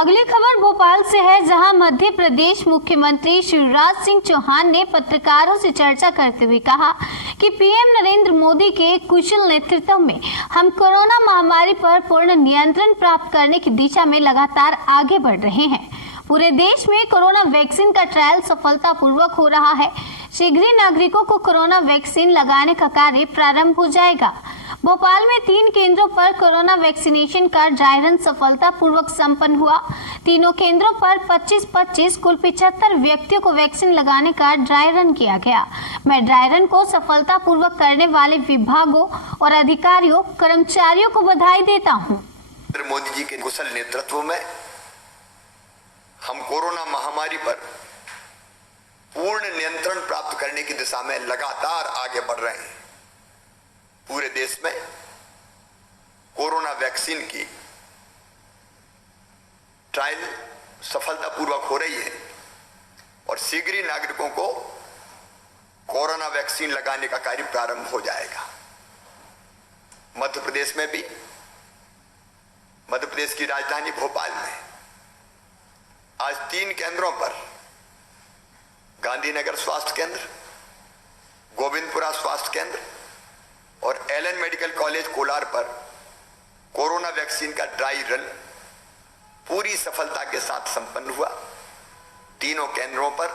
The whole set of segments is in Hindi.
अगली खबर भोपाल से है, जहां मध्य प्रदेश मुख्यमंत्री शिवराज सिंह चौहान ने पत्रकारों से चर्चा करते हुए कहा कि पीएम नरेंद्र मोदी के कुशल नेतृत्व में हम कोरोना महामारी पर पूर्ण नियंत्रण प्राप्त करने की दिशा में लगातार आगे बढ़ रहे हैं। पूरे देश में कोरोना वैक्सीन का ट्रायल सफलतापूर्वक हो रहा है। शीघ्र ही नागरिकों को कोरोना वैक्सीन लगाने का कार्य प्रारंभ हो जाएगा। भोपाल में 3 केंद्रों पर कोरोना वैक्सीनेशन का ड्राई रन सफलतापूर्वक संपन्न हुआ। तीनों केंद्रों पर 25-25 कुल 75 व्यक्तियों को वैक्सीन लगाने का ड्राई रन किया गया। मैं ड्राई रन को सफलतापूर्वक करने वाले विभागों और अधिकारियों, कर्मचारियों को बधाई देता हूँ। मोदी जी के कुशल नेतृत्व में हम कोरोना महामारी पर पूर्ण नियंत्रण प्राप्त करने की दिशा में लगातार आगे बढ़ रहे हैं। पूरे देश में कोरोना वैक्सीन की ट्रायल सफलतापूर्वक हो रही है और शीघ्र ही नागरिकों को कोरोना वैक्सीन लगाने का कार्य प्रारंभ हो जाएगा। मध्य प्रदेश में भी, मध्य प्रदेश की राजधानी भोपाल में आज 3 केंद्रों पर गांधीनगर स्वास्थ्य केंद्र, गोविंदपुरा स्वास्थ्य केंद्र और एलन मेडिकल कॉलेज कोलार पर कोरोना वैक्सीन का ड्राई रन पूरी सफलता के साथ संपन्न हुआ। तीनों केंद्रों पर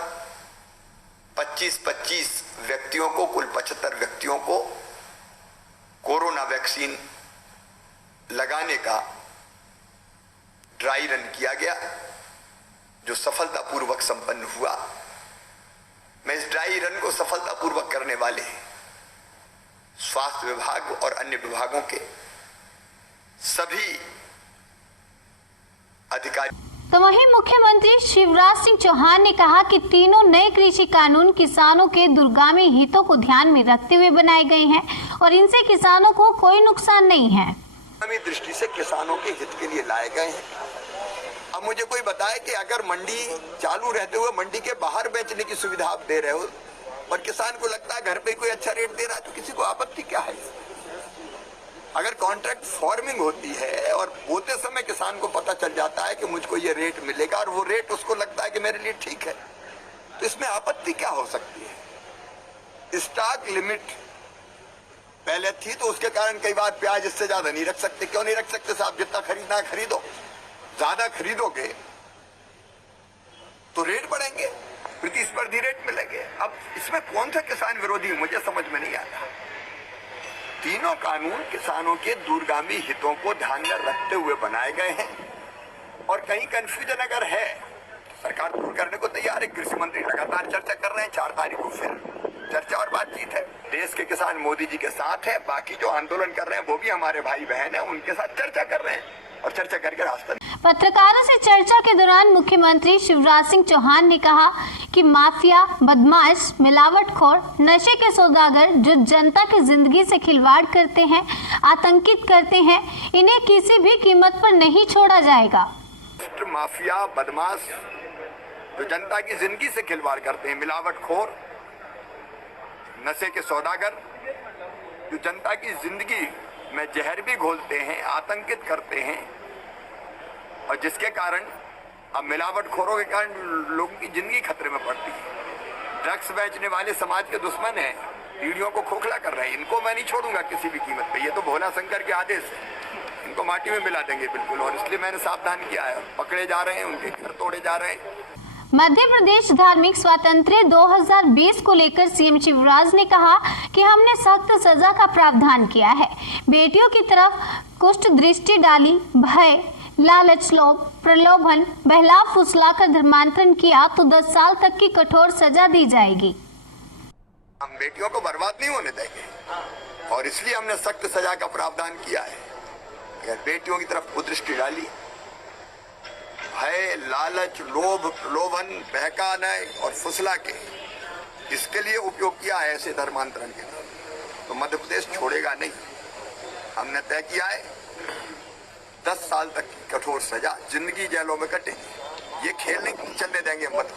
25-25 व्यक्तियों को, कुल 75 व्यक्तियों को कोरोना वैक्सीन लगाने का ड्राई रन किया गया, जो सफलतापूर्वक संपन्न हुआ। मैं इस ड्राई रन को सफलतापूर्वक करने वाले स्वास्थ्य विभाग और अन्य विभागों के सभी अधिकारी। तो वहीं मुख्यमंत्री शिवराज सिंह चौहान ने कहा कि तीनों नए कृषि कानून किसानों के दूरगामी हितों को ध्यान में रखते हुए बनाए गए हैं और इनसे किसानों को कोई नुकसान नहीं है। दृष्टि से किसानों के हित के लिए लाए गए हैं। अब मुझे कोई बताए कि अगर मंडी चालू रहते हुए मंडी के बाहर बेचने की सुविधा आप दे रहे हो और किसान को लगता है घर पे कोई अच्छा रेट दे रहा है, तो किसी को आपत्ति क्या है? अगर कॉन्ट्रैक्ट फार्मिंग होती है और बोते समय किसान को पता चल जाता है कि मुझको ये रेट मिलेगा और वो रेट उसको लगता है कि मेरे लिए ठीक है, तो इसमें आपत्ति क्या हो सकती है? स्टॉक लिमिट पहले थी तो उसके कारण कई बार प्याज इससे ज्यादा नहीं रख सकते। क्यों नहीं रख सकते साहब? जितना खरीदना खरीदो, ज्यादा खरीदोगे तो रेट बढ़ेंगे, प्रतिस्पर्धी रेट मिलेंगे। अब इसमें कौन सा किसान विरोधी, मुझे समझ में नहीं आता। तीनों कानून किसानों के दूरगामी हितों को ध्यान में रखते हुए बनाए गए हैं और कहीं कंफ्यूजन अगर है सरकार दूर करने को तैयार है। कृषि मंत्री लगातार चर्चा कर रहे हैं। 4 तारीख को फिर चर्चा और बातचीत है। देश के किसान मोदी जी के साथ है, बाकी जो आंदोलन कर रहे हैं वो भी हमारे भाई बहन है, उनके साथ चर्चा कर रहे हैं और चर्चा करके रास्ता। पत्रकारों से चर्चा के दौरान मुख्यमंत्री शिवराज सिंह चौहान ने कहा कि माफिया, बदमाश, मिलावटखोर, नशे के सौदागर जो जनता की जिंदगी से खिलवाड़ करते हैं, आतंकित करते हैं, इन्हें किसी भी कीमत पर नहीं छोड़ा जाएगा। माफिया, बदमाश जो जनता की जिंदगी से खिलवाड़ करते हैं, मिलावटखोर, नशे के सौदागर जो जनता की जिंदगी में जहर भी घोलते हैं, आतंकित करते हैं और जिसके कारण अब मिलावटखोरों के कारण लोगों की जिंदगी खतरे में पड़ती है। ड्रग्स बेचने वाले समाज के दुश्मन हैं, पीढ़ियों को खोखला कर रहे हैं। इनको मैं नहीं छोड़ूंगा किसी भी कीमत पे। ये तो भोला शंकर के आदेश है, इनको माटी में मिला देंगे बिल्कुल। और इसलिए मैंने सावधान किया है। पकड़े जा रहे हैं, उनके घर तोड़े जा रहे हैं। मध्य प्रदेश धार्मिक स्वातंत्र्य 2020 को लेकर सीएम शिवराज ने कहा कि हमने सख्त सजा का प्रावधान किया है। बेटियों की तरफ कुष्ठ दृष्टि डाली, भय, लालच, लोभ, प्रलोभन, बहलाव, फुसलाकर धर्मांतरण किया तो 10 साल तक की कठोर सजा दी जाएगी। हम बेटियों को बर्बाद नहीं होने देंगे और इसलिए हमने सख्त सजा का प्रावधान किया है। अगर बेटियों की तरफ कुदृष्टि डाली, भय, लालच, लोभ, प्रलोभन, बहकाना और फुसला के इसके लिए उपयोग किया है ऐसे धर्मांतरण के लिए, तो मध्य प्रदेश छोड़ेगा नहीं। हमने तय किया है 10 साल तक की कठोर सजा, जिंदगी जेलों में कटेगी। ये खेल नहीं चलने देंगे मध्य